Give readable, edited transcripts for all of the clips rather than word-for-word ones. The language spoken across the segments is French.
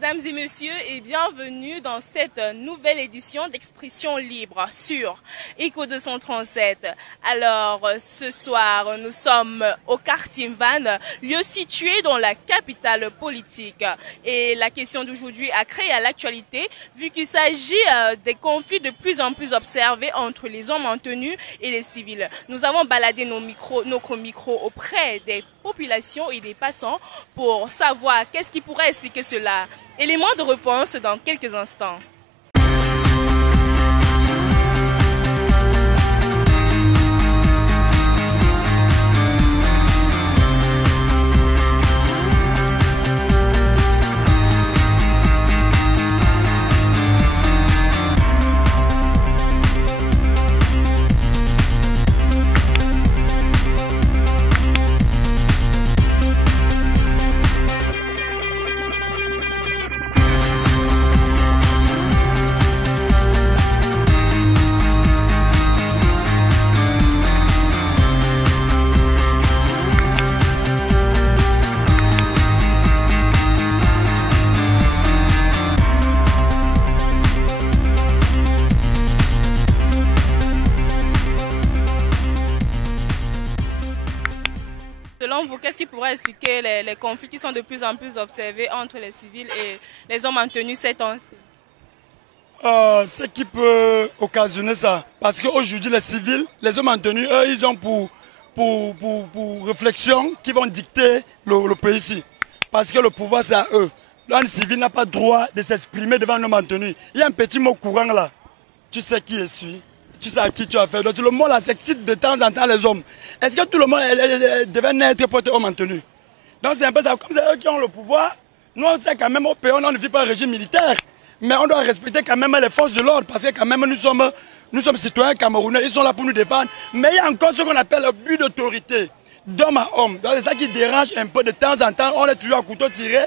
Mesdames et messieurs, et bienvenue dans cette nouvelle édition d'Expression Libre sur Echo 237. Alors, ce soir, nous sommes au quartier Van, lieu situé dans la capitale politique. Et la question d'aujourd'hui a créé à l'actualité, vu qu'il s'agit des conflits de plus en plus observés entre les hommes en tenue et les civils. Nous avons baladé nos micros auprès des populations et des passants pour savoir qu'est-ce qui pourrait expliquer cela. Élément de réponse dans quelques instants. Selon vous, qu'est-ce qui pourrait expliquer les conflits qui sont de plus en plus observés entre les civils et les hommes en tenue ces temps-ci? Ce qui peut occasionner ça, parce qu'aujourd'hui les civils, les hommes en tenue, eux, ils ont pour réflexion qui vont dicter le pays ici. Parce que le pouvoir c'est à eux. L'homme civil n'a pas le droit de s'exprimer devant un homme en tenue. Il y a un petit mot courant là. Tu sais qui je suis. Tu sais à qui tu as fait. Donc le mot là s'excite de temps en temps les hommes. Est-ce que tout le monde devait naître pour être homme en tenue? Donc c'est un peu ça. Comme c'est eux qui ont le pouvoir, nous on sait quand même au pays, on ne vit pas un régime militaire. Mais on doit respecter quand même les forces de l'ordre. Parce que quand même nous sommes citoyens camerounais, ils sont là pour nous défendre. Mais il y a encore ce qu'on appelle le but d'autorité, d'homme à homme. Donc c'est ça qui dérange un peu de temps en temps. On est toujours à couteau tiré,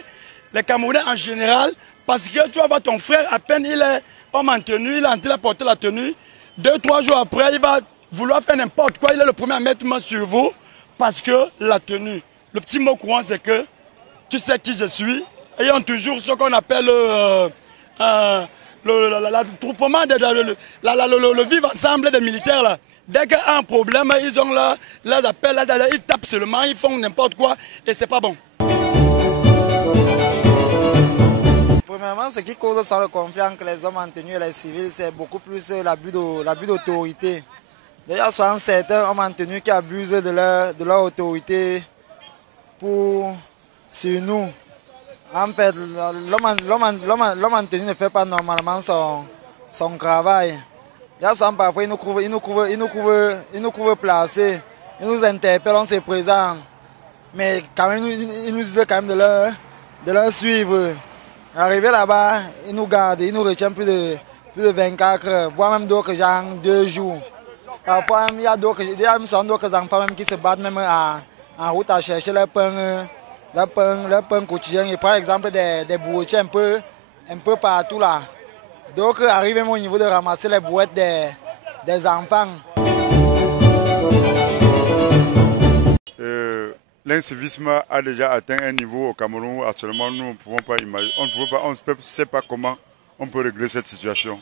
les Camerounais en général. Parce que tu vas voir ton frère, à peine il est homme en tenue, il a porté la tenue. 2-3 jours après, il va vouloir faire n'importe quoi. Il est le premier à mettre main sur vous parce que la tenue. Le petit mot courant, c'est que tu sais qui je suis. Ayant toujours ce qu'on appelle l'attroupement, le vivre ensemble des militaires. Là. Dès qu'il y a un problème, ils ont là, les appels, ils tapent seulement, ils font n'importe quoi et c'est pas bon. Premièrement, ce qui cause le conflit entre les hommes en tenue et les civils, c'est beaucoup plus l'abus d'autorité. D'ailleurs, soit certains hommes en tenue qui abusent de leur autorité sur nous. En fait, l'homme en tenue ne fait pas normalement son travail. D'ailleurs, parfois, il nous couvre placés, il nous interpelle, on se présente. Mais quand même, il nous disent quand même de leur suivre. Arrivé là-bas, ils nous gardent, ils nous retiennent plus de 24 heures, voire même d'autres gens 2 jours. Parfois, il y a d'autres enfants même qui se battent même en route à chercher leur pain quotidien. Et par exemple des bouetiers un peu partout là. Donc, arrive même au niveau de ramasser les bouettes des enfants. L'incivisme a déjà atteint un niveau au Cameroun où actuellement nous ne pouvons pas imaginer, on ne sait pas comment on peut régler cette situation.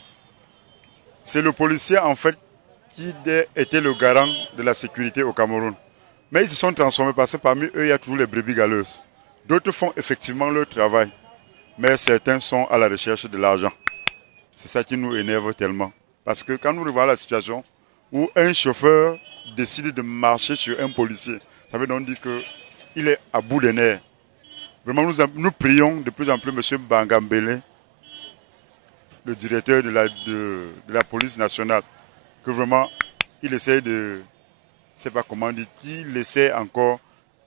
C'est le policier en fait qui était le garant de la sécurité au Cameroun. Mais ils se sont transformés parce que parmi eux il y a toujours les brebis galeuses. D'autres font effectivement leur travail, mais certains sont à la recherche de l'argent. C'est ça qui nous énerve tellement. Parce que quand nous revoyons la situation où un chauffeur décide de marcher sur un policier, ça veut donc dire qu'il est à bout des nerfs. Vraiment, nous prions de plus en plus M. Bangambele, le directeur de la police nationale, que vraiment, il essaie de, je ne sais pas comment dire, qu'il essaie encore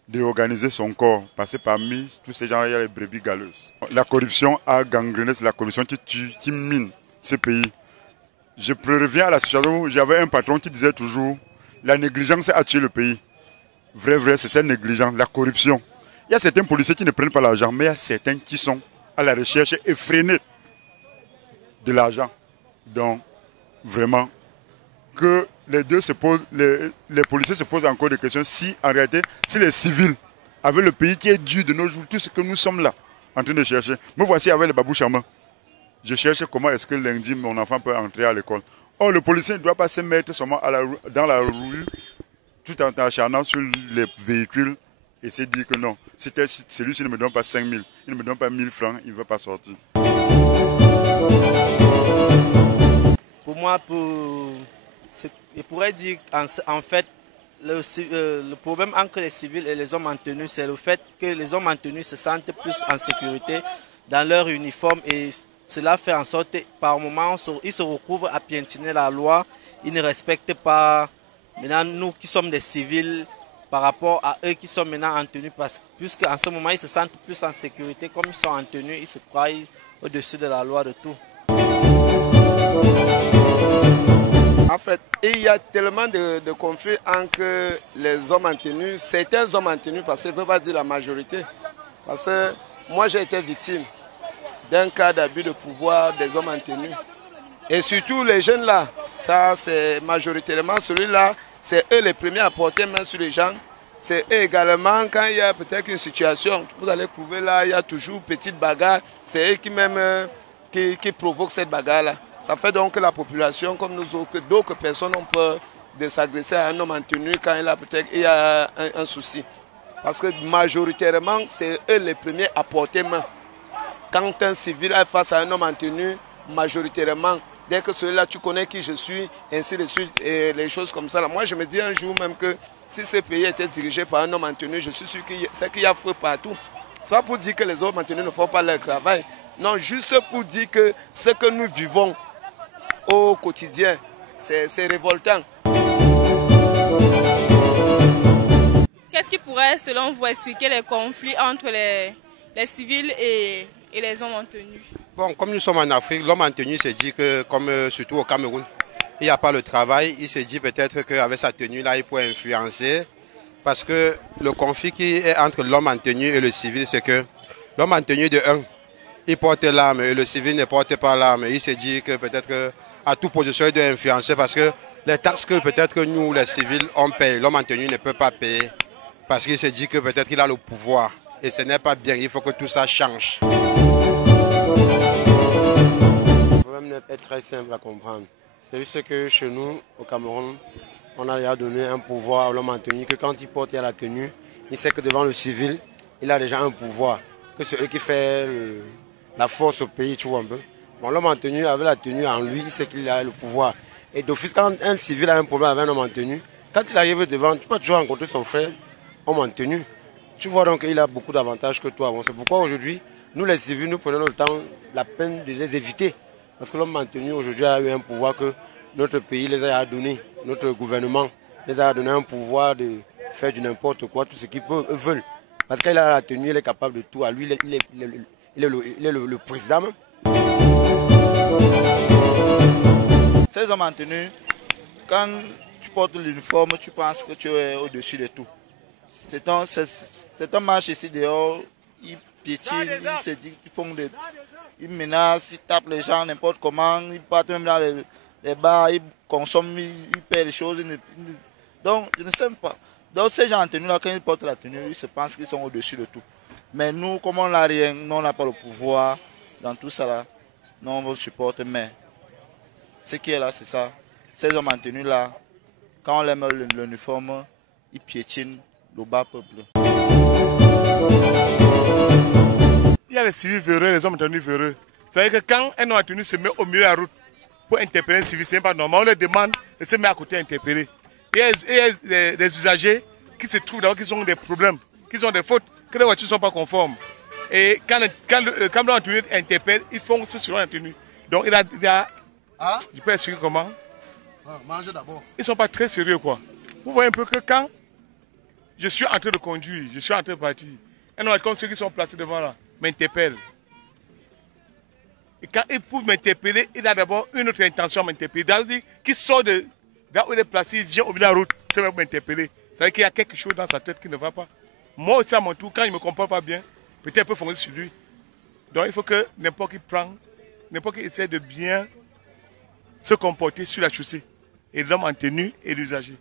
de organiser son corps. Parce que parmi tous ces gens-là, il y a les brebis galeuses. La corruption a gangréné, c'est la corruption qui tue, qui mine ce pays. Je reviens à la situation où j'avais un patron qui disait toujours, la négligence a tué le pays. Vrai, c'est cette négligence, la corruption. Il y a certains policiers qui ne prennent pas l'argent, mais il y a certains qui sont à la recherche effrénée de l'argent. Donc, vraiment, que les deux se posent, les policiers se posent encore des questions si, en réalité, si les civils avaient le pays qui est dur de nos jours, tout ce que nous sommes là, en train de chercher. Me voici avec le babouche en main. Je cherche comment est-ce que lundi, mon enfant peut entrer à l'école. Or, le policier ne doit pas se mettre seulement dans la rue, tout en acharnant sur les véhicules, et se dire que non, celui-ci ne me donne pas 5 000, il ne me donne pas 1 000 francs, il ne veut pas sortir. Pour moi, je pourrais dire en fait, le problème entre les civils et les hommes en tenue, c'est le fait que les hommes en tenue se sentent plus en sécurité dans leur uniforme et cela fait en sorte que par moment, ils se retrouvent à piétiner la loi, ils ne respectent pas maintenant nous qui sommes des civils par rapport à eux qui sont maintenant en tenue, puisque en ce moment ils se sentent plus en sécurité, comme ils sont en tenue, ils se croient au-dessus de la loi de tout. En fait, il y a tellement de conflits entre les hommes en tenue, certains hommes en tenue, parce que je ne peux pas dire la majorité. Parce que moi j'ai été victime d'un cas d'abus de pouvoir des hommes en tenue. Et surtout les jeunes là, ça c'est majoritairement celui-là, c'est eux les premiers à porter main sur les gens. C'est eux également, quand il y a peut-être une situation, vous allez trouver là, il y a toujours une petite bagarre, c'est eux qui même qui provoquent cette bagarre-là. Ça fait donc que la population, comme nous autres, d'autres personnes ont peur de s'agresser à un homme en tenue quand il y a un souci. Parce que majoritairement, c'est eux les premiers à porter main. Quand un civil est face à un homme en tenue, majoritairement, dès que celui-là, tu connais qui je suis, ainsi de suite, et les choses comme ça. Là. Moi, je me dis un jour même que si ce pays était dirigé par un homme en tenue, je suis sûr qu'il y a feu partout. Ce n'est pas pour dire que les hommes en tenue ne font pas leur travail. Non, juste pour dire que ce que nous vivons au quotidien, c'est révoltant. Qu'est-ce qui pourrait, selon vous, expliquer les conflits entre les civils et les hommes en tenue? Bon, comme nous sommes en Afrique, l'homme en tenue se dit que, comme surtout au Cameroun, il n'y a pas le travail, il se dit peut-être qu'avec sa tenue-là, il pourrait influencer. Parce que le conflit qui est entre l'homme en tenue et le civil, c'est que l'homme en tenue de un, il porte l'arme et le civil ne porte pas l'arme. Il se dit que peut-être qu'à toute position, il doit influencer parce que les taxes que peut-être que nous, les civils, on paye, l'homme en tenue ne peut pas payer. Parce qu'il se dit que peut-être qu'il a le pouvoir. Et ce n'est pas bien, il faut que tout ça change. Le problème est très simple à comprendre. C'est juste que chez nous, au Cameroun, on a déjà donné un pouvoir à l'homme en tenue, que quand il porte la tenue, il sait que devant le civil, il a déjà un pouvoir. Que c'est eux qui fait la force au pays, tu vois un peu. Bon, l'homme en tenue, avec la tenue en lui, il sait qu'il a le pouvoir. Et d'office, quand un civil a un problème avec un homme en tenue, quand il arrive devant, tu peux toujours rencontrer son frère, homme en tenue. Tu vois donc qu'il a beaucoup d'avantages que toi. Bon, c'est pourquoi aujourd'hui, nous les civils, nous prenons le temps, la peine de les éviter. Parce que l'homme en tenue aujourd'hui a eu un pouvoir que notre pays les a donné, notre gouvernement les a donné un pouvoir de faire du n'importe quoi, tout ce qu'ils veulent. Parce qu'il a la tenue, il est capable de tout. À lui, il est le président. Ces hommes en tenue, quand tu portes l'uniforme, tu penses que tu es au-dessus de tout. C'est un match ici dehors, ils piétinent, ils se disent qu'ils font des... Ils menacent, ils tapent les gens n'importe comment, ils partent même dans les bars, ils consomment, ils paient les choses. Donc, je ne sais pas. Donc, ces gens en tenue là, quand ils portent la tenue, ils se pensent qu'ils sont au-dessus de tout. Mais nous, comme on n'a rien, nous, on n'a pas le pouvoir dans tout ça là, nous, on vous supporte, mais ce qui est là, c'est ça. Ces hommes en tenue là, quand on les met l'uniforme, ils piétinent le bas peuple. Il y a les civils véreux, les hommes en tenue véreux. C'est-à-dire que quand un homme en tenue se met au milieu de la route pour interpeller un civil, ce n'est pas normal. On leur demande de se mettre à côté et interpeller. Il y a des usagers qui se trouvent d'abord, qui ont des problèmes, qui ont des fautes, que les voitures ne sont pas conformes. Et quand l'homme en tenue interpelle, ils font ce sur l'homme en tenue. Donc il a je peux expliquer comment. Manger d'abord. Ils ne sont pas très sérieux, quoi. Vous voyez un peu que quand je suis en train de conduire, je suis en train de partir, un homme comme ceux qui sont placés devant là m'interpelle. Et quand il peut m'interpeller, il a d'abord une autre intention à m'interpeller. C'est-à-dire qu'il sort de là où il est placé, il vient au milieu de la route, c'est même m'interpeller. C'est-à-dire qu'il y a quelque chose dans sa tête qui ne va pas. Moi aussi, à mon tour, quand il ne me comprend pas bien, peut-être il peut foncer sur lui. Donc il faut que n'importe qui essaie de bien se comporter sur la chaussée. Et l'homme en tenue et l'usager.